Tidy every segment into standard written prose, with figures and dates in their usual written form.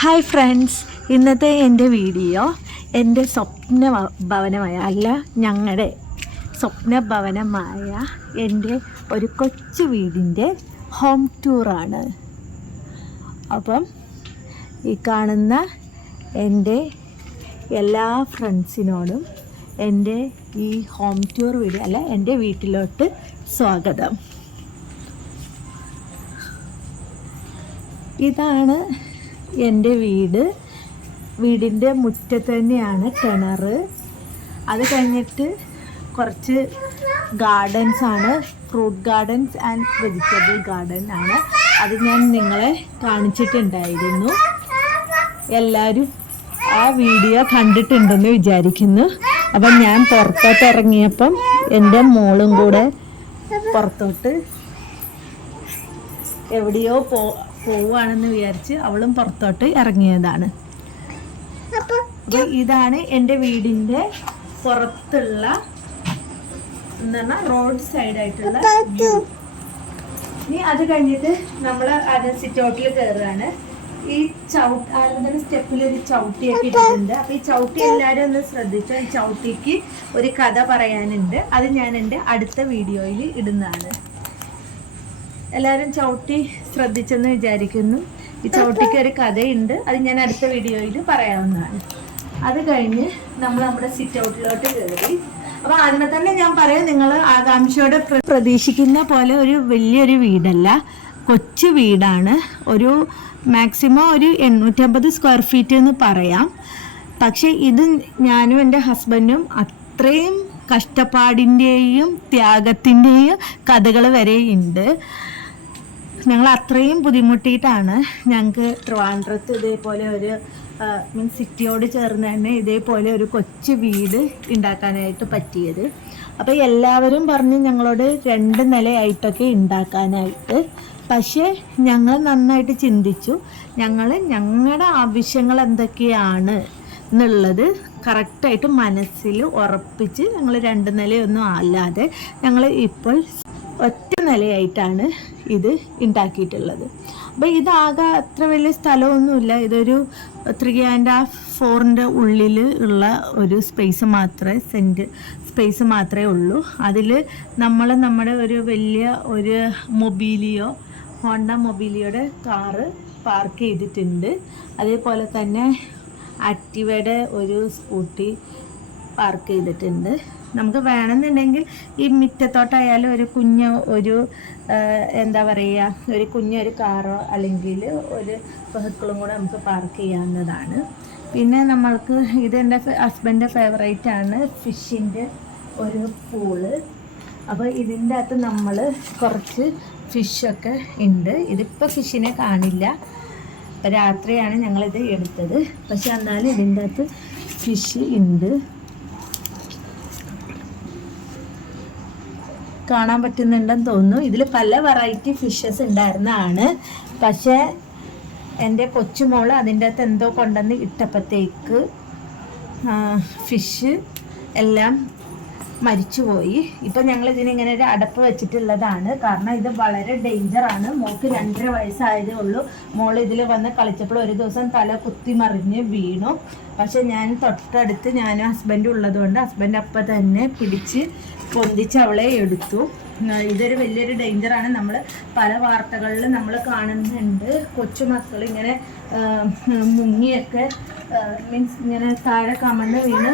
Hi friends, ഇന്നത്തെ എൻ്റെ video എൻ്റെ ഞങ്ങളുടെ സ്വപ്ന ഭവനമായ എൻ്റെ ഒരു കൊച്ചു വീടിൻ്റെ ഹോം ടൂറാണ്. അപ്പം ഈ കാണുന്ന എൻ്റെ എല്ലാ ഫ്രണ്ട്സിനോടും എൻ്റെ ഈ ഹോം ടൂർ വീഡിയോ എൻ്റെ വീട്ടിലോട്ട് സ്വാഗതം. ഇതാണ് എൻ്റെ വീടിൻ്റെ മുറ്റത്ത് തന്നെയാണ് കിണർ. അത് കഴിഞ്ഞിട്ട് കുറച്ച് ഗാർഡൻസ് ആണ്, fruit gardens and vegetable garden ആണ്. അത് ഞാൻ നിങ്ങളെ കാണിച്ചിട്ടുണ്ടായിരുന്നു. എല്ലാവരും ആ വീഡിയോ കണ്ടിട്ടുണ്ടെന്ന് വിചാരിക്കുന്നു. അപ്പം ഞാൻ പുറത്തോട്ട് ഇറങ്ങിയപ്പം എൻ്റെ മോളും കൂടെ പുറത്തോട്ട് എവിടെയോ പോവുകയാണെന്ന് വിചാരിച്ച് അവളും പുറത്തോട്ട് ഇറങ്ങിയതാണ്. അപ്പോൾ ഇതാണ് എൻ്റെ വീടിൻ്റെ പുറത്തുള്ള റോഡ് സൈഡായിട്ടുള്ള വ്യൂ. ഇനി അത് കഴിഞ്ഞിട്ട് നമ്മൾ അത് സിറ്റ് ഔട്ടിൽ കയറുകയാണ്. ഈ സ്റ്റെപ്പിൽ ഒരു ചവിട്ടിയൊക്കെ ഇട്ടിട്ടുണ്ട്. അപ്പോൾ ഈ ചവിട്ടി എല്ലാവരും ഒന്ന് ശ്രദ്ധിച്ചു. ഈ ചവിട്ടിക്ക് ഒരു കഥ പറയാനുണ്ട്. അത് ഞാൻ എൻ്റെ അടുത്ത വീഡിയോയിൽ ഇടുന്നതാണ്. എല്ലാവരും ചവിട്ടി ശ്രദ്ധിച്ചെന്ന് വിചാരിക്കുന്നു. ഈ ചവിട്ടിക്ക് ഒരു കഥയുണ്ട്. അത് ഞാൻ അടുത്ത വീഡിയോയിൽ പറയാവുന്നതാണ്. അത് കഴിഞ്ഞ് നമ്മൾ നമ്മുടെ സിറ്റ് ഔട്ടിലോട്ട് കയറി. അപ്പോൾ ആദ്യമേ തന്നെ ഞാൻ പറയാം, നിങ്ങൾ ആകാംക്ഷയോടെ പ്രതീക്ഷിക്കുന്ന പോലെ ഒരു വലിയൊരു വീടല്ല, കൊച്ചു വീടാണ്. ഒരു മാക്സിമം ഒരു 850 സ്ക്വയർ ഫീറ്റ് എന്ന് പറയാം. പക്ഷേ ഇത് ഞാനും എൻ്റെ ഹസ്ബൻഡും അത്രയും കഷ്ടപ്പാടിൻ്റെയും ത്യാഗത്തിൻ്റെയും കഥകൾ വരെ ഉണ്ട്. ഞങ്ങൾ അത്രയും ബുദ്ധിമുട്ടിയിട്ടാണ് ഞങ്ങൾക്ക് ട്രിവാൻഡ്രത്ത് ഇതേപോലെ ഒരു സിറ്റിയോട് ചേർന്ന് തന്നെ ഇതേപോലെ ഒരു കൊച്ചു വീട് ഉണ്ടാക്കാനായിട്ട് പറ്റിയത്. അപ്പോൾ എല്ലാവരും പറഞ്ഞ് ഞങ്ങളോട് 2 നിലയായിട്ടൊക്കെ ഉണ്ടാക്കാനായിട്ട്. പക്ഷേ ഞങ്ങൾ നന്നായിട്ട് ചിന്തിച്ചു. ഞങ്ങളുടെ ആവശ്യങ്ങൾ എന്തൊക്കെയാണ് എന്നുള്ളത് കറക്റ്റായിട്ട് മനസ്സിൽ ഉറപ്പിച്ച് ഞങ്ങൾ 2 നിലയൊന്നും അല്ലാതെ ഞങ്ങൾ ഇപ്പോൾ ഒറ്റ നിലയായിട്ടാണ് ഇത് ഉണ്ടാക്കിയിട്ടുള്ളത്. അപ്പോൾ ഇതാകെ അത്ര വലിയ സ്ഥലമൊന്നുമില്ല. ഇതൊരു 3.5-4 ഉള്ളിൽ ഉള്ള ഒരു സെൻറ്റ് സ്പേസ് മാത്രമേ ഉള്ളൂ. അതിൽ നമ്മുടെ ഒരു വലിയ ഒരു ഹോണ്ട മൊബീലിയോയുടെ കാറ് പാർക്ക് ചെയ്തിട്ടുണ്ട്. അതേപോലെ തന്നെ ആക്ടിവയുടെ ഒരു സ്കൂട്ടി പാർക്ക് ചെയ്തിട്ടുണ്ട്. നമുക്ക് വേണമെന്നുണ്ടെങ്കിൽ ഈ മുറ്റത്തോട്ടായാലും ഒരു കുഞ്ഞൊരു കാറോ അല്ലെങ്കിൽ ഒരു വെഹിക്കിളും കൂടെ നമുക്ക് പാർക്ക് ചെയ്യാവുന്നതാണ്. പിന്നെ നമ്മൾക്ക് ഇതെൻ്റെ ഹസ്ബൻഡിൻ്റെ ഫേവറേറ്റ് ആണ്, ഫിഷിൻ്റെ ഒരു പൂള്. അപ്പോൾ ഇതിൻ്റെ അകത്ത് നമ്മൾ കുറച്ച് ഫിഷൊക്കെ ഉണ്ട്. ഇതിപ്പോൾ ഫിഷിനെ കാണില്ല, രാത്രിയാണ് ഞങ്ങളിത് എടുത്തത്. പക്ഷെ എന്നാലും ഇതിൻ്റെ അകത്ത് ഫിഷ് ഉണ്ട്, കാണാൻ പറ്റുന്നുണ്ടെന്ന് തോന്നുന്നു. ഇതിൽ പല വെറൈറ്റി ഫിഷസ് ഉണ്ടായിരുന്നതാണ്. പക്ഷേ എൻ്റെ കൊച്ചുമോൾ അതിൻ്റെ അകത്ത് എന്തോ കൊണ്ടുവന്ന് ഇട്ടപ്പോഴത്തേക്ക് ഫിഷ് എല്ലാം മരിച്ചുപോയി. ഇപ്പം ഞങ്ങൾ ഇതിനിങ്ങനെ ഒരു അടപ്പ് വെച്ചിട്ടുള്ളതാണ്. കാരണം ഇത് വളരെ ഡേഞ്ചറാണ്. മോൾക്ക് 2.5 വയസ്സായതേ ഉള്ളൂ. മോൾ ഇതിൽ വന്ന് കളിച്ചപ്പോൾ ഒരു ദിവസം തല കുത്തി മറിഞ്ഞ് വീണു. പക്ഷെ ഞാൻ തൊട്ടടുത്ത് ഞാനും ഹസ്ബൻഡും ഉള്ളതുകൊണ്ട് ഹസ്ബൻഡ് അപ്പം തന്നെ പിടിച്ച് പൊന്തിച്ച് അവളെ എടുത്തു. ഇതൊരു വലിയൊരു ഡേഞ്ചറാണ്. നമ്മൾ പല വാർത്തകളിൽ നമ്മൾ കാണുന്നുണ്ട്, കൊച്ചുമക്കൾ ഇങ്ങനെ മുങ്ങിയൊക്കെ ഇങ്ങനെ താഴെ കമന്ന് വീണ്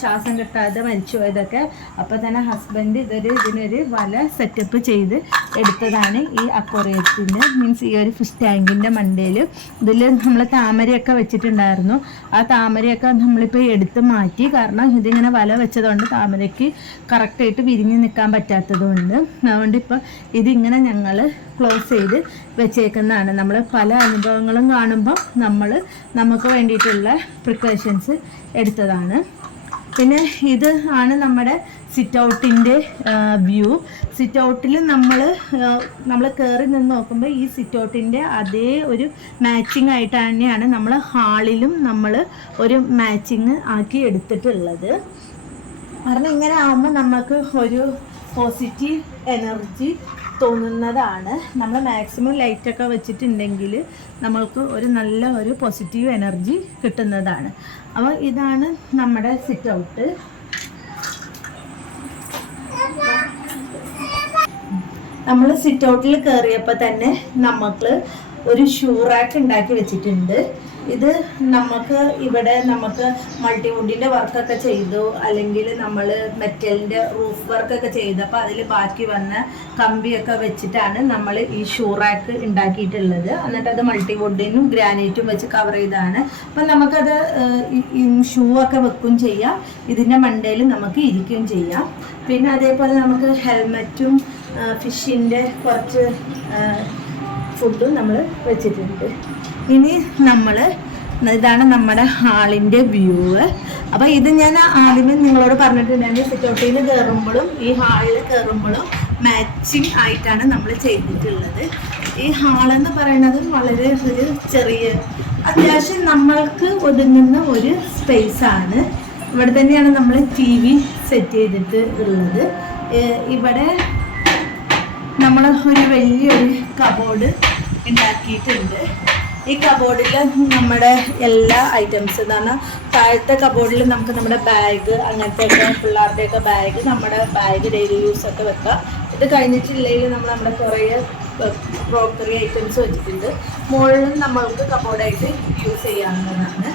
ശ്വാസം കിട്ടാതെ മരിച്ചു പോയതൊക്കെ. അപ്പോൾ തന്നെ ഹസ്ബൻഡ് ഇതിനൊരു വല സെറ്റപ്പ് ചെയ്ത് എടുത്തതാണ്. ഈ അക്വേറിയത്തിൻ്റെ ഈ ഒരു ഫിഷ് ടാങ്കിൻ്റെ മണ്ടയിൽ ഇതിൽ നമ്മൾ താമരയൊക്കെ വെച്ചിട്ടുണ്ടായിരുന്നു. ആ താമരയൊക്കെ നമ്മളിപ്പോൾ എടുത്ത് മാറ്റി. കാരണം ഇതിങ്ങനെ വല വെച്ചതുകൊണ്ട് താമരയ്ക്ക് കറക്റ്റായിട്ട് വിരിഞ്ഞ് നിൽക്കാൻ പറ്റാത്തതുകൊണ്ട്. അതുകൊണ്ട് ഇപ്പോൾ ഇതിങ്ങനെ ഞങ്ങൾ ക്ലോസ് ചെയ്ത് വെച്ചേക്കുന്നതാണ്. നമ്മൾ പല അനുഭവങ്ങളും കാണുമ്പോൾ നമുക്ക് വേണ്ടിയിട്ടുള്ള പ്രിക്കോഷൻസ് എടുത്തതാണ്. പിന്നെ ഇത് ആണ് നമ്മുടെ സിറ്റ് ഔട്ടിൻ്റെ വ്യൂ. സിറ്റ് ഔട്ടിൽ നമ്മൾ കയറി നിന്ന് നോക്കുമ്പോൾ ഈ സിറ്റ് ഔട്ടിൻ്റെ അതേ ഒരു മാച്ചിങ് ആയിട്ട് തന്നെയാണ് നമ്മൾ ഹാളിലും നമ്മൾ ഒരു മാച്ചിങ് ആക്കി എടുത്തിട്ടുള്ളത്. കാരണം ഇങ്ങനെ ആകുമ്പോൾ നമുക്ക് ഒരു പോസിറ്റീവ് എനർജി തോന്നുന്നതാണ്. നമ്മൾ മാക്സിമം ലൈറ്റൊക്കെ വെച്ചിട്ടുണ്ടെങ്കിൽ നമ്മൾക്ക് ഒരു നല്ല ഒരു പോസിറ്റീവ് എനർജി കിട്ടുന്നതാണ്. അപ്പോൾ ഇതാണ് നമ്മുടെ സിറ്റ് ഔട്ട്. നമ്മൾ സിറ്റ് ഔട്ടിൽ കയറിയപ്പോൾ തന്നെ നമുക്ക് ഒരു ഷൂ റാക്ക് ഉണ്ടാക്കി വെച്ചിട്ടുണ്ട്. ഇത് നമുക്ക് ഇവിടെ നമുക്ക് മൾട്ടിവുഡിൻ്റെ വർക്കൊക്കെ ചെയ്തു, അല്ലെങ്കിൽ നമ്മൾ മെറ്റലിൻ്റെ റൂഫ് വർക്കൊക്കെ ചെയ്തപ്പോൾ അതിൽ ബാക്കി വന്ന കമ്പിയൊക്കെ വെച്ചിട്ടാണ് നമ്മൾ ഈ ഷൂ റാക്ക് ഉണ്ടാക്കിയിട്ടുള്ളത്. എന്നിട്ടത് മൾട്ടിവുഡിനും ഗ്രാനൈറ്റും വെച്ച് കവർ ചെയ്താണ്. അപ്പം നമുക്കത് ഷൂ ഒക്കെ വെക്കുകയും ചെയ്യാം, ഇതിൻ്റെ മണ്ടയിൽ നമുക്ക് ഇരിക്കുകയും ചെയ്യാം. പിന്നെ അതേപോലെ നമുക്ക് ഹെൽമെറ്റും ഫിഷിൻ്റെ കുറച്ച് ഫുഡും നമ്മൾ വെച്ചിട്ടുണ്ട്. ഇനി ഇതാണ് നമ്മുടെ ഹാളിൻ്റെ വ്യൂ. അപ്പോൾ ഇത് ഞാൻ ആദ്യമേ നിങ്ങളോട് പറഞ്ഞിട്ടുണ്ടായിരുന്നു, സിറ്റ് ഔട്ടിൽ നിന്ന് കയറുമ്പോഴും ഈ ഹാളിൽ കയറുമ്പോഴും മാച്ചിങ് ആയിട്ടാണ് നമ്മൾ ചെയ്തിട്ടുള്ളത്. ഈ ഹാളെന്ന് പറയുന്നത് വളരെ ഒരു ചെറിയ അത്യാവശ്യം നമ്മൾക്ക് ഒതുങ്ങുന്ന ഒരു സ്പേസാണ്. ഇവിടെ തന്നെയാണ് നമ്മൾ TV സെറ്റ് ചെയ്തിട്ട് ഉള്ളത്. ഇവിടെ നമ്മൾ ഒരു വലിയൊരു കബോർഡ് ഉണ്ടാക്കിയിട്ടുണ്ട്. ഈ കബോർഡിൽ നമ്മുടെ എല്ലാ ഐറ്റംസ് എന്ന് പറഞ്ഞാൽ താഴത്തെ കബോർഡിൽ നമുക്ക് നമ്മുടെ ബാഗ്, അങ്ങനത്തെയൊക്കെ പിള്ളേരുടെയൊക്കെ ബാഗ്, നമ്മുടെ ബാഗ് ഡെയിലി യൂസൊക്കെ വെക്കാം. ഇത് കഴിഞ്ഞിട്ടില്ലെങ്കിൽ നമ്മുടെ കുറേ ക്രോക്കറി ഐറ്റംസ് വെച്ചിട്ടുണ്ട്. മുകളിലും നമ്മൾക്ക് കബോർഡായിട്ട് യൂസ് ചെയ്യാവുന്നതാണ്.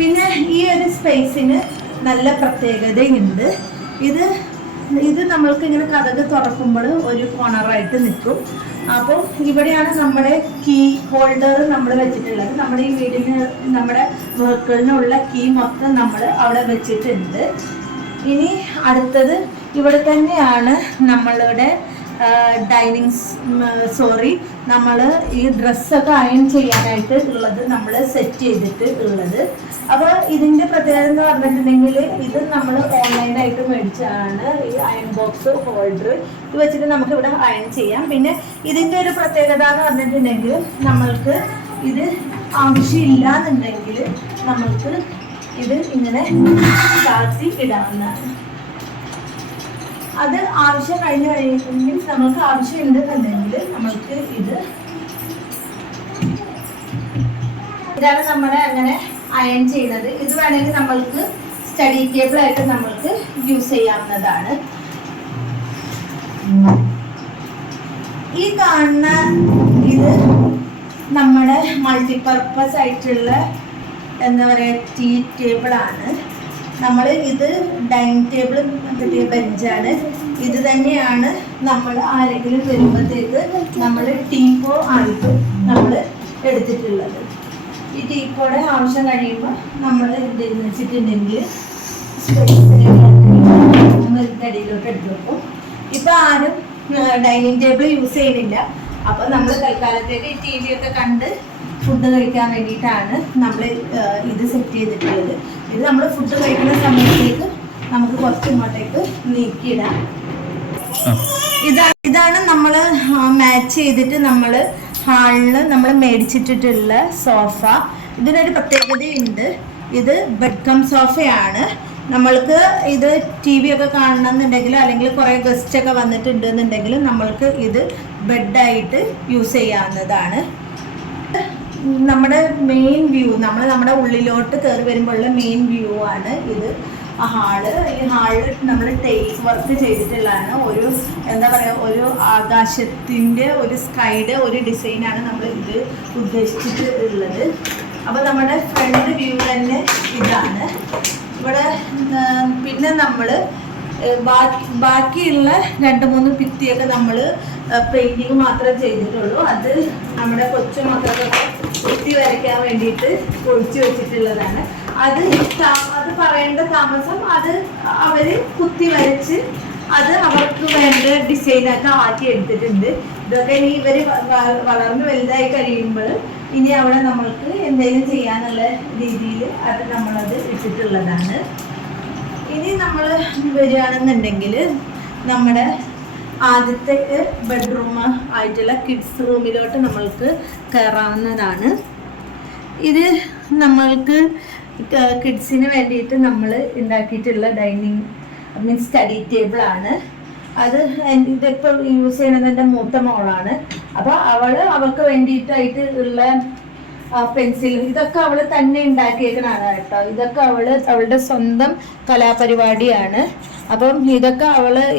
പിന്നെ ഈ ഒരു സ്പേസിന് നല്ല പ്രത്യേകതയുണ്ട്. ഇത് നമ്മൾക്ക് ഇങ്ങനെ കതക് തുറക്കുമ്പോൾ ഒരു കോണറായിട്ട് നിൽക്കും. അപ്പോൾ ഇവിടെയാണ് നമ്മുടെ കീ ഹോൾഡർ നമ്മൾ വെച്ചിട്ടുള്ളത്. നമ്മുടെ ഈ വീടിന് നമ്മുടെ വെഹിക്കിളിനുള്ള കീ മൊത്തം നമ്മൾ അവിടെ വെച്ചിട്ടുണ്ട്. ഇനി അടുത്തത് ഇവിടെ തന്നെയാണ് നമ്മളുടെ നമ്മൾ ഈ ഡ്രസ്സൊക്കെ അയൺ ചെയ്യാനായിട്ട് ഉള്ളത് നമ്മൾ സെറ്റ് ചെയ്തിട്ട് ഉള്ളത്. അപ്പോൾ ഇതിൻ്റെ പ്രത്യേകത എന്ന് പറഞ്ഞിട്ടുണ്ടെങ്കിൽ ഇത് നമ്മൾ ഓൺലൈനായിട്ട് മേടിച്ചാണ്. ഈ അയൺ ബോക്സ് ഹോൾഡർ ഇത് വെച്ചിട്ട് നമുക്ക് ഇവിടെ അയൺ ചെയ്യാം. പിന്നെ ഇതിൻ്റെ ഒരു പ്രത്യേകത എന്ന് പറഞ്ഞിട്ടുണ്ടെങ്കിൽ നമ്മൾക്ക് ഇത് ആവശ്യമില്ല എന്നുണ്ടെങ്കിൽ നമ്മൾക്ക് ഇത് ഇങ്ങനെ താഴ്ത്തി ഇടാവുന്നതാണ്. അത് ആവശ്യം കഴിഞ്ഞ് കഴിയുമെങ്കിൽ നമുക്ക് ആവശ്യമുണ്ടെന്നുണ്ടെങ്കിൽ നമ്മൾക്ക് ഇതാണ് നമ്മുടെ അങ്ങനെ അയൺ ചെയ്യുന്നത്. ഇത് വേണമെങ്കിൽ നമ്മൾക്ക് സ്റ്റഡി ടേബിൾ ആയിട്ട് നമ്മൾക്ക് യൂസ് ചെയ്യാവുന്നതാണ്. ഈ കാണുന്ന ഇത് നമ്മുടെ മൾട്ടിപർപ്പസ് ആയിട്ടുള്ള എന്താ പറയുക ടീ ടേബിളാണ്. നമ്മൾ ഇത് ഡൈനിങ് ടേബിൾ കിട്ടിയ ബെഞ്ചാണ്. ഇത് തന്നെയാണ് നമ്മൾ ആരെങ്കിലും വരുമ്പോഴത്തേക്ക് നമ്മൾ ടീപ്പോ ആയിട്ട് നമ്മൾ എടുത്തിട്ടുള്ളത്. ഈ ടീപ്പോടെ ആവശ്യം കഴിയുമ്പോൾ നമ്മൾ എന്തെന്ന് വെച്ചിട്ടുണ്ടെങ്കിൽ അടിയിലോട്ട് എടുത്ത് വെക്കും. ഇപ്പം ആരും ഡൈനിങ് ടേബിൾ യൂസ് ചെയ്യുന്നില്ല. അപ്പോൾ നമ്മൾ തൽക്കാലത്തേക്ക് ഈ TV ഒക്കെ കണ്ട് ഫുഡ് കഴിക്കാൻ വേണ്ടിയിട്ടാണ് നമ്മൾ ഇത് സെറ്റ് ചെയ്തിട്ടുള്ളത്. ഇത് നമ്മൾ ഫുഡ് കഴിക്കുന്ന സമയത്തേക്ക് നമുക്ക് കുറച്ച് ഇങ്ങോട്ടേക്ക് നീക്കിയിടാം. ഇതാണ് നമ്മൾ മാച്ച് ചെയ്തിട്ട് നമ്മൾ ഹാളിൽ നമ്മൾ മേടിച്ചിട്ടുള്ള സോഫ. ഇതിനൊരു പ്രത്യേകതയുണ്ട്. ഇത് ബെഡ് കം സോഫയാണ്. നമ്മൾക്ക് ഇത് TV ഒക്കെ കാണണമെന്നുണ്ടെങ്കിൽ അല്ലെങ്കിൽ കുറേ ഗസ്റ്റ് ഒക്കെ വന്നിട്ടുണ്ടെന്നുണ്ടെങ്കിൽ നമ്മൾക്ക് ഇത് ബെഡായിട്ട് യൂസ് ചെയ്യാവുന്നതാണ്. നമ്മുടെ മെയിൻ വ്യൂ നമ്മുടെ ഉള്ളിലോട്ട് കയറി വരുമ്പോഴുള്ള മെയിൻ വ്യൂ ആണ് ഇത്. ഈ ഹാള് നമ്മൾ ടൈൽസ് വർക്ക് ചെയ്തിട്ടുള്ളതാണ്. ഒരു എന്താ പറയുക, ഒരു ആകാശത്തിൻ്റെ ഒരു സ്കൈയുടെ ഒരു ഡിസൈനാണ് നമ്മൾ ഇത് ഉദ്ദേശിച്ചിട്ട് ഉള്ളത്. അപ്പോൾ നമ്മുടെ ഫ്രണ്ട് വ്യൂ തന്നെ ഇതാണ്. ഇവിടെ പിന്നെ നമ്മൾ ബാക്കിയുള്ള 2-3 ഭിത്തിയൊക്കെ നമ്മൾ പെയിൻറ്റിങ് മാത്രമേ ചെയ്തിട്ടുള്ളൂ. അത് നമ്മുടെ കൊച്ചു മക്കൾക്കൊക്കെ കുത്തി വരയ്ക്കാൻ വേണ്ടിയിട്ട് ഒഴിച്ചു വെച്ചിട്ടുള്ളതാണ്. അത് പറയേണ്ട താമസം അത് അവർ കുത്തി വരച്ച് അത് അവർക്ക് വേണ്ട ഡിസൈനൊക്കെ ആക്കി എടുത്തിട്ടുണ്ട്. ഇതൊക്കെ ഇനി ഇവർ വളർന്ന് വലുതായി കഴിയുമ്പോൾ ഇനി അവിടെ നമ്മൾക്ക് എന്തെങ്കിലും ചെയ്യാനുള്ള രീതിയിൽ അത് നമ്മളത് ഇട്ടിട്ടുള്ളതാണ്. ഇനി നമ്മൾ വരികയാണെന്നുണ്ടെങ്കിൽ നമ്മുടെ ആദ്യത്തെ ബെഡ്റൂം ആയിട്ടുള്ള കിഡ്സ് റൂമിലോട്ട് നമ്മൾക്ക് കയറാവുന്നതാണ്. ഇത് നമ്മൾക്ക് കിഡ്സിന് വേണ്ടിയിട്ട് നമ്മൾ ഉണ്ടാക്കിയിട്ടുള്ള ഡൈനിങ് മീൻസ് സ്റ്റഡി ടേബിളാണ്. അത് ഇതിപ്പോൾ യൂസ് ചെയ്യണത് എൻ്റെ മൂത്ത മോളാണ്. അപ്പോൾ അവൾക്ക് വേണ്ടിയിട്ടായിട്ട് ഉള്ള പെൻസിൽ ഇതൊക്കെ അവള് തന്നെ ഉണ്ടാക്കിയേക്കണാണ് കേട്ടോ. ഇതൊക്കെ അവളുടെ സ്വന്തം കലാപരിപാടിയാണ്. അപ്പം ഇതൊക്കെ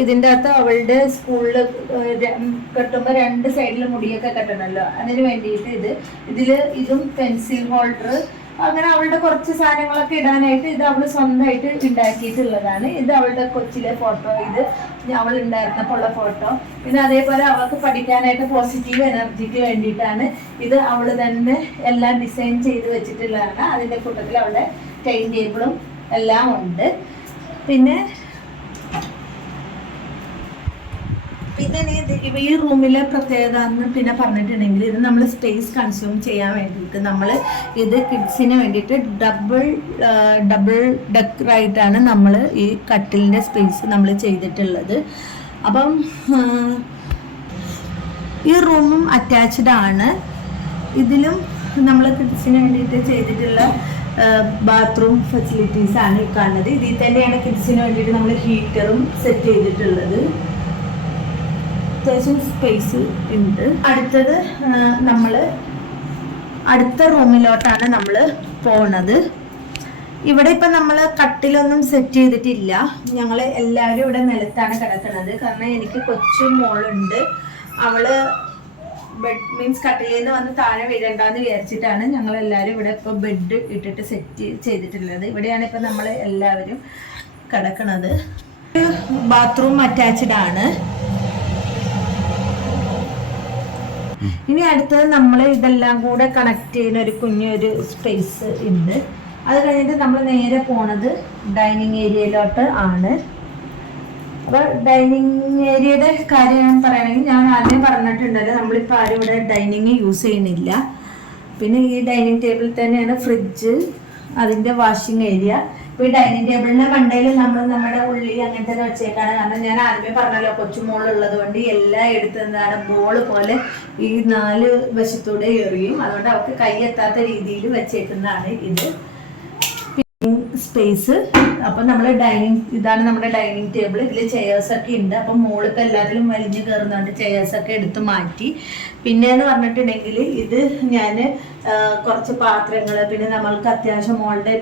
ഇതിൻ്റെ അകത്ത് അവളുടെ സ്കൂളിൽ കെട്ടുമ്പോൾ 2 സൈഡിൽ മുടിയൊക്കെ കെട്ടണമല്ലോ, അതിന് വേണ്ടിയിട്ട് ഇതും പെൻസിൽ ഹോൾഡർ, അങ്ങനെ അവളുടെ കുറച്ച് സാധനങ്ങളൊക്കെ ഇടാനായിട്ട് ഇത് അവൾ സ്വന്തമായിട്ട് ഉണ്ടാക്കിയിട്ടുള്ളതാണ്. ഇത് അവളുടെ കൊച്ചിലെ ഫോട്ടോ, ഇത് അവൾ ഉണ്ടായിരുന്നപ്പോൾ ഉള്ള ഫോട്ടോ. പിന്നെ അതേപോലെ അവൾക്ക് പഠിക്കാനായിട്ട് പോസിറ്റീവ് എനർജിക്ക് വേണ്ടിയിട്ടാണ് ഇത് അവൾ തന്നെ എല്ലാം ഡിസൈൻ ചെയ്ത് വെച്ചിട്ടുള്ളതാണ്. അതിൻ്റെ കൂട്ടത്തിൽ അവളുടെ ടൈം ടേബിളും എല്ലാം ഉണ്ട്. പിന്നെ ഈ റൂമിലെ പ്രത്യേകത എന്ന് പിന്നെ പറഞ്ഞിട്ടുണ്ടെങ്കിൽ ഇത് നമ്മൾ സ്പേസ് കൺസ്യൂം ചെയ്യാൻ വേണ്ടിയിട്ട് നമ്മൾ ഇത് കിഡ്സിന് വേണ്ടിയിട്ട് ഡബിൾ ഡെക്കറായിട്ടാണ് നമ്മൾ ഈ കട്ടിലിൻ്റെ സ്പേസ് നമ്മൾ ചെയ്തിട്ടുള്ളത്. അപ്പം ഈ റൂമും അറ്റാച്ച്ഡ് ആണ്. ഇതിലും നമ്മൾ കിഡ്സിന് വേണ്ടിയിട്ട് ചെയ്തിട്ടുള്ള ബാത്റൂം ഫെസിലിറ്റീസ് ആണ് ഈ കാണുന്നത്. ഇതിൽ തന്നെയാണ് കിഡ്സിന് വേണ്ടിയിട്ട് നമ്മൾ ഹീറ്ററും സെറ്റ് ചെയ്തിട്ടുള്ളത്. അത്യാവശ്യം സ്പേസ് ഉണ്ട്. അടുത്തത് നമ്മൾ അടുത്ത റൂമിലോട്ടാണ് നമ്മൾ പോണത്. ഇവിടെ ഇപ്പം നമ്മൾ കട്ടിലൊന്നും സെറ്റ് ചെയ്തിട്ടില്ല. ഞങ്ങൾ എല്ലാവരും ഇവിടെ നിലത്താണ് കിടക്കുന്നത്. കാരണം എനിക്ക് കൊച്ചു മോളുണ്ട്. അവള് ബെഡ് മീൻസ് കട്ടിലിൽ നിന്ന് വന്ന് താഴെ വീഴണ്ടെന്ന് വിചാരിച്ചിട്ടാണ് ഞങ്ങൾ എല്ലാവരും ഇവിടെ ഇപ്പോൾ ബെഡ് ഇട്ടിട്ട് സെറ്റ് ചെയ്തിട്ടുള്ളത്. ഇവിടെയാണ് ഇപ്പം നമ്മൾ എല്ലാവരും കിടക്കുന്നത്. ബാത്റൂം അറ്റാച്ച്ഡ് ആണ്. ഇനി അടുത്തത് നമ്മൾ ഇതെല്ലാം കൂടെ കണക്ട് ചെയ്യുന്ന ഒരു കുഞ്ഞൊരു സ്പേസ് ഉണ്ട്. അത് കഴിഞ്ഞിട്ട് നമ്മൾ നേരെ പോണത് ഡൈനിങ് ഏരിയയിലോട്ട് ആണ്. അപ്പോൾ ഡൈനിങ് ഏരിയയുടെ കാര്യം പറയുകയാണെങ്കിൽ ഞാൻ ആദ്യം പറഞ്ഞിട്ടുണ്ടല്ലോ, നമ്മളിപ്പോൾ ആരും ഇവിടെ ഡൈനിങ് യൂസ് ചെയ്യുന്നില്ല. പിന്നെ ഈ ഡൈനിങ് ടേബിളിൽ തന്നെയാണ് ഫ്രിഡ്ജ്, അതിൻ്റെ വാഷിംഗ് ഏരിയ. ഇപ്പോൾ ഈ ഡൈനിങ് ടേബിളിൻ്റെ മണ്ടയിൽ നമ്മൾ നമ്മുടെ ഉള്ളി അങ്ങനത്തെ വെച്ചേക്കാണ്. കാരണം ഞാൻ ആദ്യമേ പറഞ്ഞല്ലോ, കൊച്ചുമോളുള്ളത് കൊണ്ട് എല്ലാം എടുത്തതാണ് ബോൾ പോലെ ഈ 4 വശത്തൂടെ എറിയും. അതുകൊണ്ട് അവർക്ക് കൈ എത്താത്ത രീതിയിൽ വെച്ചേക്കുന്നതാണ് ഇത് സ്പേസ്. അപ്പം നമ്മൾ ഇതാണ് നമ്മുടെ ഡൈനിങ് ടേബിൾ. ഇതിൽ ചെയേഴ്സൊക്കെ ഉണ്ട്. അപ്പം മോളിപ്പോൾ എല്ലാത്തിലും വലിഞ്ഞ് കയറുന്നുണ്ട്. ചെയേഴ്സൊക്കെ എടുത്ത് മാറ്റി. പിന്നെയെന്ന് പറഞ്ഞിട്ടുണ്ടെങ്കിൽ ഇത് ഞാൻ കുറച്ച് പാത്രങ്ങൾ, പിന്നെ നമ്മൾക്ക് അത്യാവശ്യം മോളുടെ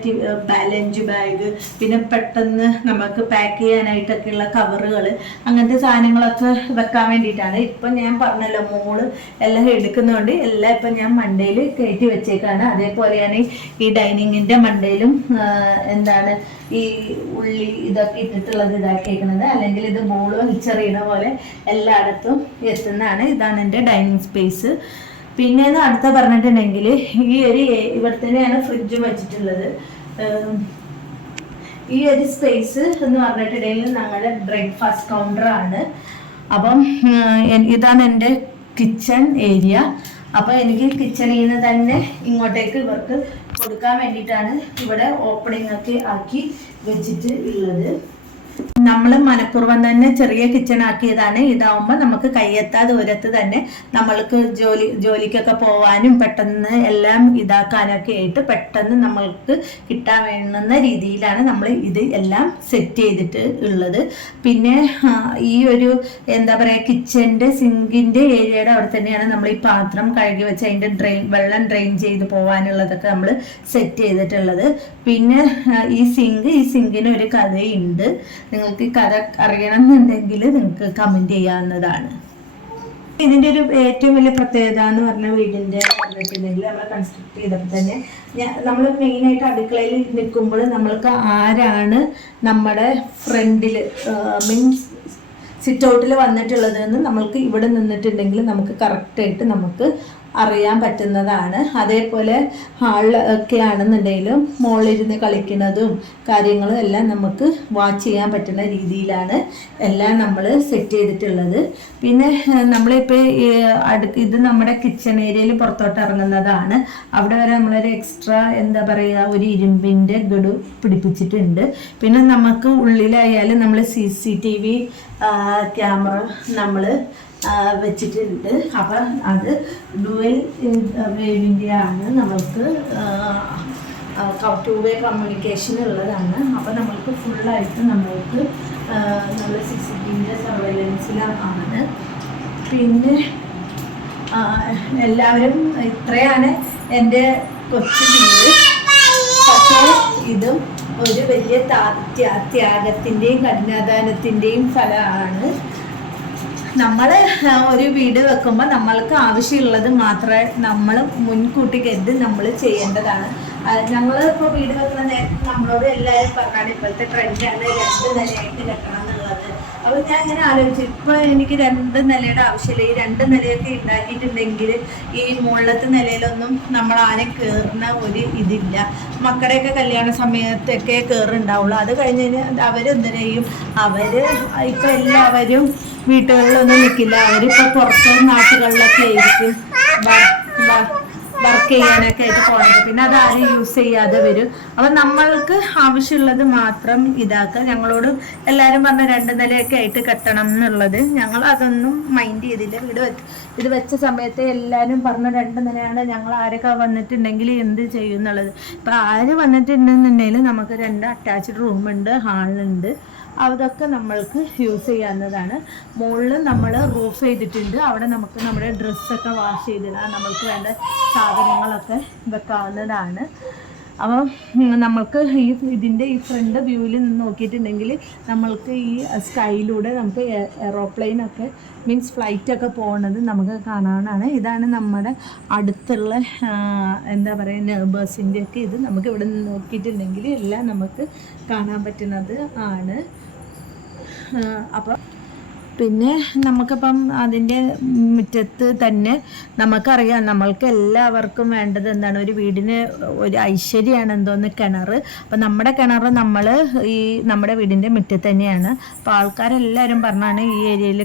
ലഞ്ച് ബാഗ്, പിന്നെ പെട്ടെന്ന് നമുക്ക് പാക്ക് ചെയ്യാനായിട്ടൊക്കെയുള്ള കവറുകൾ, അങ്ങനത്തെ സാധനങ്ങളൊക്കെ വെക്കാൻ വേണ്ടിയിട്ടാണ്. ഇപ്പം ഞാൻ പറഞ്ഞല്ലോ, മോള് എല്ലാം എടുക്കുന്നതുകൊണ്ട് എല്ലാം ഇപ്പം ഞാൻ മണ്ടയിൽ കയറ്റി വെച്ചേക്കാണ്. അതേപോലെയാണ് ഈ ഡൈനിങ്ങിൻ്റെ മണ്ടയിലും എന്താണ് ഈ ഉള്ളി ഇതൊക്കെ ഇട്ടിട്ടുള്ളത് ഇതാക്കിയേക്കുന്നത്. അല്ലെങ്കിൽ ഇത് ബോൾ വലിച്ചെറിയണ പോലെ എല്ലായിടത്തും എത്തുന്നതാണ്. ഇതാണ് എൻ്റെ ഡൈനിങ് സ്പേസ്. പിന്നെന്ന് അടുത്ത പറഞ്ഞിട്ടുണ്ടെങ്കിൽ ഈ ഒരു ഇവിടെ തന്നെയാണ് ഫ്രിഡ്ജും വെച്ചിട്ടുള്ളത്. ഈ ഒരു സ്പേസ് എന്ന് പറഞ്ഞിട്ടുണ്ടെങ്കിൽ ഞങ്ങളുടെ ബ്രേക്ക്ഫാസ്റ്റ് കൗണ്ടറാണ്. അപ്പം ഇതാണ് എൻ്റെ കിച്ചൺ ഏരിയ. അപ്പോൾ എനിക്ക് കിച്ചണിൽ നിന്ന് തന്നെ ഇങ്ങോട്ടേക്ക് ഇവർക്ക് കൊടുക്കാൻ വേണ്ടിയിട്ടാണ് ഇവിടെ ഓപ്പണിംഗ് ഒക്കെ ആക്കി വെച്ചിട്ട് ഉള്ളത്. നമ്മൾ മനഃപൂർവ്വം തന്നെ ചെറിയ കിച്ചൺ ആക്കിയതാണ്. ഇതാവുമ്പോൾ നമുക്ക് കയ്യെത്താ ദൂരത്ത് തന്നെ നമ്മൾക്ക് ജോലിക്കൊക്കെ പോവാനും പെട്ടെന്ന് എല്ലാം ഇതാക്കാനൊക്കെ ആയിട്ട് പെട്ടെന്ന് നമ്മൾക്ക് കിട്ടാൻ വേണ്ടുന്ന രീതിയിലാണ് നമ്മൾ ഇത് എല്ലാം സെറ്റ് ചെയ്തിട്ട് ഉള്ളത്. പിന്നെ ഈ ഒരു എന്താ പറയുക, കിച്ചൻ്റെ സിങ്കിൻ്റെ ഏരിയയുടെ അവിടെ തന്നെയാണ് നമ്മൾ ഈ പാത്രം കഴുകി വെച്ച് അതിൻ്റെ വെള്ളം ഡ്രെയിൻ ചെയ്ത് പോകാനുള്ളതൊക്കെ നമ്മൾ സെറ്റ് ചെയ്തിട്ടുള്ളത്. പിന്നെ ഈ സിങ്കിന് ഒരു കഥയുണ്ട്. നിങ്ങൾക്ക് കഥ അറിയണമെന്നുണ്ടെങ്കിൽ നിങ്ങൾക്ക് കമൻറ്റ് ചെയ്യാവുന്നതാണ്. ഇതിൻ്റെ ഒരു ഏറ്റവും വലിയ പ്രത്യേകത എന്ന് പറഞ്ഞ വീടിൻ്റെ പറഞ്ഞിട്ടുണ്ടെങ്കിൽ നമ്മൾ കൺസ്ട്രക്ട് ചെയ്തപ്പോൾ തന്നെ നമ്മൾ മെയിനായിട്ട് അടുക്കളയിൽ നിൽക്കുമ്പോൾ നമ്മൾക്ക് ആരാണ് നമ്മുടെ ഫ്രണ്ടിൽ മീൻസ് സിറ്റ് ഔട്ടിൽ വന്നിട്ടുള്ളതെന്ന് നമ്മൾക്ക് ഇവിടെ നിന്നിട്ടുണ്ടെങ്കിൽ നമുക്ക് കറക്റ്റായിട്ട് നമുക്ക് അറിയാൻ പറ്റുന്നതാണ്. അതേപോലെ ഹാളിലൊക്കെ ആണെന്നുണ്ടെങ്കിലും മോളിലിരുന്ന് കളിക്കുന്നതും കാര്യങ്ങളും എല്ലാം നമുക്ക് വാച്ച് ചെയ്യാൻ പറ്റുന്ന രീതിയിലാണ് എല്ലാം നമ്മൾ സെറ്റ് ചെയ്തിട്ടുള്ളത്. പിന്നെ നമ്മളിപ്പോൾ ഇത് നമ്മുടെ കിച്ചൺ ഏരിയയിൽ പുറത്തോട്ട് ഇറങ്ങുന്നതാണ്. അവിടെ വരെ നമ്മളൊരു എക്സ്ട്രാ എന്താ പറയുക, ഒരു ഇരുമ്പിൻ്റെ ഗഡു പിടിപ്പിച്ചിട്ടുണ്ട്. പിന്നെ നമുക്ക് ഉള്ളിലായാലും നമ്മൾ CCTV ക്യാമറ നമ്മൾ വെച്ചിട്ടുണ്ട്. അപ്പം അത് ഡുവൽ വേവിൻ്റെ ആണ്. നമ്മൾക്ക് 2 വേ കമ്മ്യൂണിക്കേഷൻ ഉള്ളതാണ്. അപ്പം നമ്മൾക്ക് ഫുള്ളായിട്ട് നമ്മൾക്ക് നമ്മൾ CCTV ഇതിൻ്റെ സർവൈലൻസിലാണ്. പിന്നെ എല്ലാവരും ഇത്രയാണ് എൻ്റെ കൊച്ചു വീട്. പക്ഷേ ഇതും ഒരു വലിയ ത്യാഗത്തിൻ്റെയും കഠിനാധ്വാനത്തിൻ്റെയും ഫലമാണ്. നമ്മൾ ഒരു വീട് വെക്കുമ്പോൾ നമ്മൾക്ക് ആവശ്യമുള്ളത് മാത്രമേ നമ്മൾ മുൻകൂട്ടി കരുതി നമ്മൾ ചെയ്യേണ്ടതാണ്. ഞങ്ങൾ ഇപ്പോൾ വീട് വെക്കുന്ന നേരത്തെ നമ്മളോട് എല്ലാവരും പറഞ്ഞാണ് ഇപ്പോഴത്തെ ട്രെൻഡാണ് 2 നിലയായിട്ട് കെട്ടണം എന്നുള്ളത്. അപ്പോൾ ഞാൻ ഇങ്ങനെ ആലോചിച്ചു, ഇപ്പോൾ എനിക്ക് 2 നിലയുടെ ആവശ്യമില്ല. ഈ 2 നിലയൊക്കെ ഉണ്ടാക്കിയിട്ടുണ്ടെങ്കിൽ ഈ മുകളിലത്തെ നിലയിലൊന്നും നമ്മൾ ആരും കയറുന്ന ഒരു ഇതില്ല. മക്കളുടെയൊക്കെ കല്യാണ സമയത്തൊക്കെ കയറുണ്ടാവുള്ളൂ. അത് കഴിഞ്ഞ് അവരെന്ത് ചെയ്യും? ഇപ്പോൾ എല്ലാവരും വീട്ടുകളിലൊന്നും നിൽക്കില്ല. അവരിപ്പോൾ പുറത്ത് നാട്ടുകളിലൊക്കെ ആയിരിക്കും വർക്ക് ചെയ്യാനൊക്കെ ആയിട്ട് പോകണം. പിന്നെ അത് ആരും യൂസ് ചെയ്യാതെ വരും. അപ്പം നമ്മൾക്ക് ആവശ്യമുള്ളത് മാത്രം ഇതാക്കുക. ഞങ്ങളോട് എല്ലാവരും പറഞ്ഞ 2 നിലയൊക്കെ ആയിട്ട് കെട്ടണം എന്നുള്ളത്. ഞങ്ങൾ അതൊന്നും മൈൻഡ് ചെയ്തില്ല. ഇത് വെച്ച സമയത്ത് എല്ലാവരും പറഞ്ഞ 2 നിലയാണ്. ഞങ്ങൾ ആരൊക്കെ വന്നിട്ടുണ്ടെങ്കിൽ എന്ത് ചെയ്യും എന്നുള്ളത്. ഇപ്പം ആര് വന്നിട്ടുണ്ടെന്നുണ്ടെങ്കിൽ നമുക്ക് 2 അറ്റാച്ച്ഡ് റൂമുണ്ട്, ഹാളുണ്ട്. അതൊക്കെ നമ്മൾക്ക് യൂസ് ചെയ്യാവുന്നതാണ്. മുകളിൽ നമ്മൾ റൂഫ് ചെയ്തിട്ടുണ്ട്. അവിടെ നമുക്ക് നമ്മുടെ ഡ്രസ്സൊക്കെ വാഷ് ചെയ്തിടാം. നമ്മൾക്ക് വേണ്ട സാധനങ്ങളൊക്കെ വെക്കാവുന്നതാണ്. അപ്പം നമ്മൾക്ക് ഇതിൻ്റെ ഈ ഫ്രണ്ട് വ്യൂവിൽ നിന്ന് നോക്കിയിട്ടുണ്ടെങ്കിൽ നമ്മൾക്ക് ഈ സ്കൈയിലൂടെ നമുക്ക് എറോപ്ലെയിനൊക്കെ മീൻസ് ഫ്ലൈറ്റൊക്കെ പോകുന്നത് നമുക്ക് കാണാവുന്നതാണ്. ഇതാണ് നമ്മുടെ അടുത്തുള്ള എന്താ പറയുക നെയ്ബേഴ്സിൻ്റെയൊക്കെ ഇത് നമുക്ക് ഇവിടെ നിന്ന് നോക്കിയിട്ടുണ്ടെങ്കിൽ എല്ലാം നമുക്ക് കാണാൻ പറ്റുന്നത് ആണ്. അപ്പോൾ പിന്നെ നമുക്കിപ്പം അതിൻ്റെ മുറ്റത്ത് തന്നെ നമുക്കറിയാം, നമ്മൾക്ക് എല്ലാവർക്കും വേണ്ടത് എന്താണ്? ഒരു വീടിന് ഒരു ഐശ്വര്യമാണ് എന്തോന്ന് കിണർ. അപ്പം നമ്മുടെ കിണർ നമ്മുടെ വീടിൻ്റെ മുറ്റത്ത് തന്നെയാണ്. അപ്പോൾ ആൾക്കാരെല്ലാവരും പറഞ്ഞാണ് ഈ ഏരിയയിൽ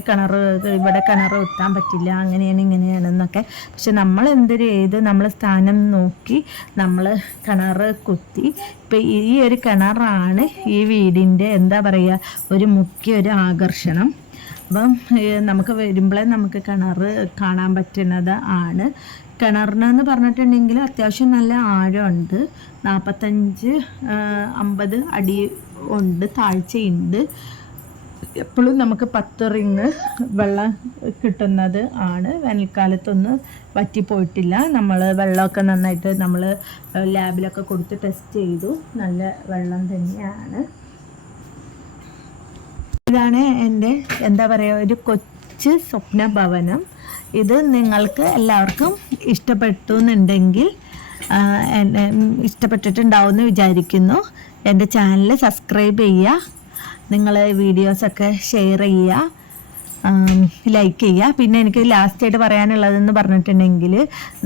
ഇവിടെ കിണർ കുത്താൻ പറ്റില്ല, അങ്ങനെയാണ് ഇങ്ങനെയാണെന്നൊക്കെ. പക്ഷെ നമ്മൾ എന്തൊരു ചെയ്ത് നമ്മൾ സ്ഥാനം നോക്കി നമ്മൾ കിണർ കുത്തി. ഇപ്പം ഈ ഒരു കിണറാണ് ഈ വീടിൻ്റെ എന്താ പറയുക ഒരു മുഖ്യ ഒരു ആകർഷണം. അപ്പം നമുക്ക് വരുമ്പോഴേ നമുക്ക് കിണർ കാണാൻ പറ്റുന്നത് ആണ്. കിണറിനെന്ന് പറഞ്ഞിട്ടുണ്ടെങ്കിൽ അത്യാവശ്യം നല്ല ആഴമുണ്ട്. 45-50 അടി ഉണ്ട്, താഴ്ചയുണ്ട്. എപ്പോഴും നമുക്ക് 10 റിങ് വെള്ളം കിട്ടുന്നത് ആണ്. വേനൽക്കാലത്തൊന്നും വറ്റിപ്പോയിട്ടില്ല. നമ്മൾ വെള്ളമൊക്കെ നന്നായിട്ട് നമ്മൾ ലാബിലൊക്കെ കൊടുത്ത് ടെസ്റ്റ് ചെയ്തു. നല്ല വെള്ളം തന്നെയാണ്. ഇതാണ് എൻ്റെ എന്താ പറയുക ഒരു കൊച്ചു സ്വപ്ന ഭവനം. ഇത് നിങ്ങൾക്ക് എല്ലാവർക്കും ഇഷ്ടപ്പെട്ടുന്നുണ്ടെങ്കിൽ ഇഷ്ടപ്പെട്ടിട്ടുണ്ടാവുമെന്ന് വിചാരിക്കുന്നു. എൻ്റെ ചാനൽ സബ്സ്ക്രൈബ് ചെയ്യുക, നിങ്ങൾ വീഡിയോസൊക്കെ ഷെയർ ചെയ്യുക, ലൈക്ക് ചെയ്യുക. പിന്നെ എനിക്ക് ലാസ്റ്റായിട്ട് പറയാനുള്ളതെന്ന് പറഞ്ഞിട്ടുണ്ടെങ്കിൽ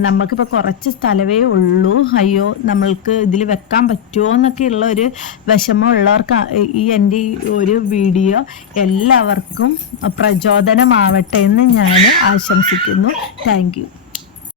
നമുക്കിപ്പോൾ കുറച്ച് സ്ഥലമേ ഉള്ളൂ. അയ്യോ നമ്മൾക്ക് ഇതിൽ വെക്കാൻ പറ്റുമോ എന്നൊക്കെയുള്ള ഒരു വിഷമമുള്ളവർക്ക് എൻ്റെ ഈ ഒരു വീഡിയോ എല്ലാവർക്കും പ്രചോദനമാവട്ടെ എന്ന് ഞാൻ ആശംസിക്കുന്നു. Thank you.